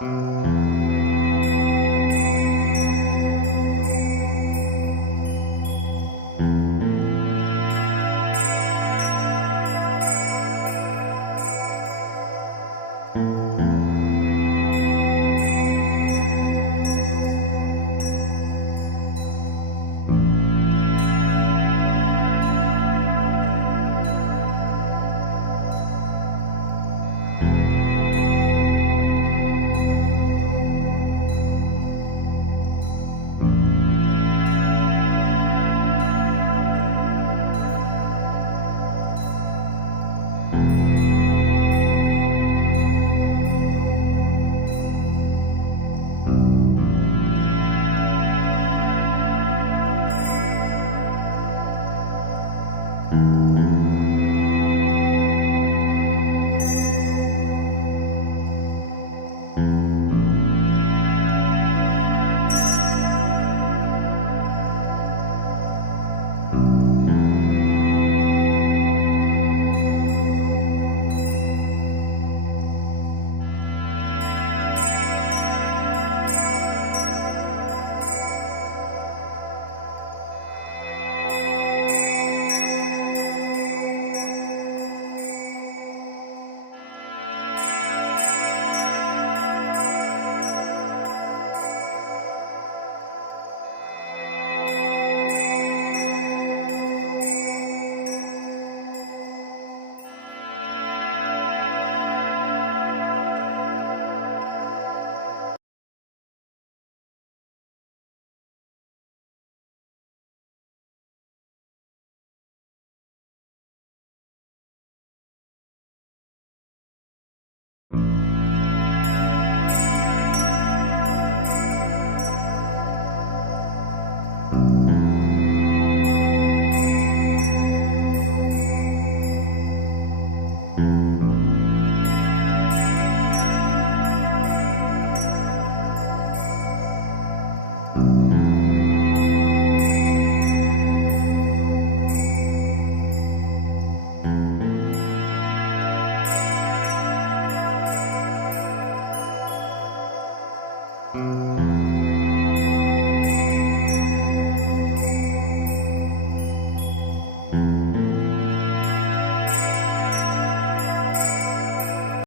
Thank mm -hmm. you. Thank mm -hmm. you. Mm-hmm.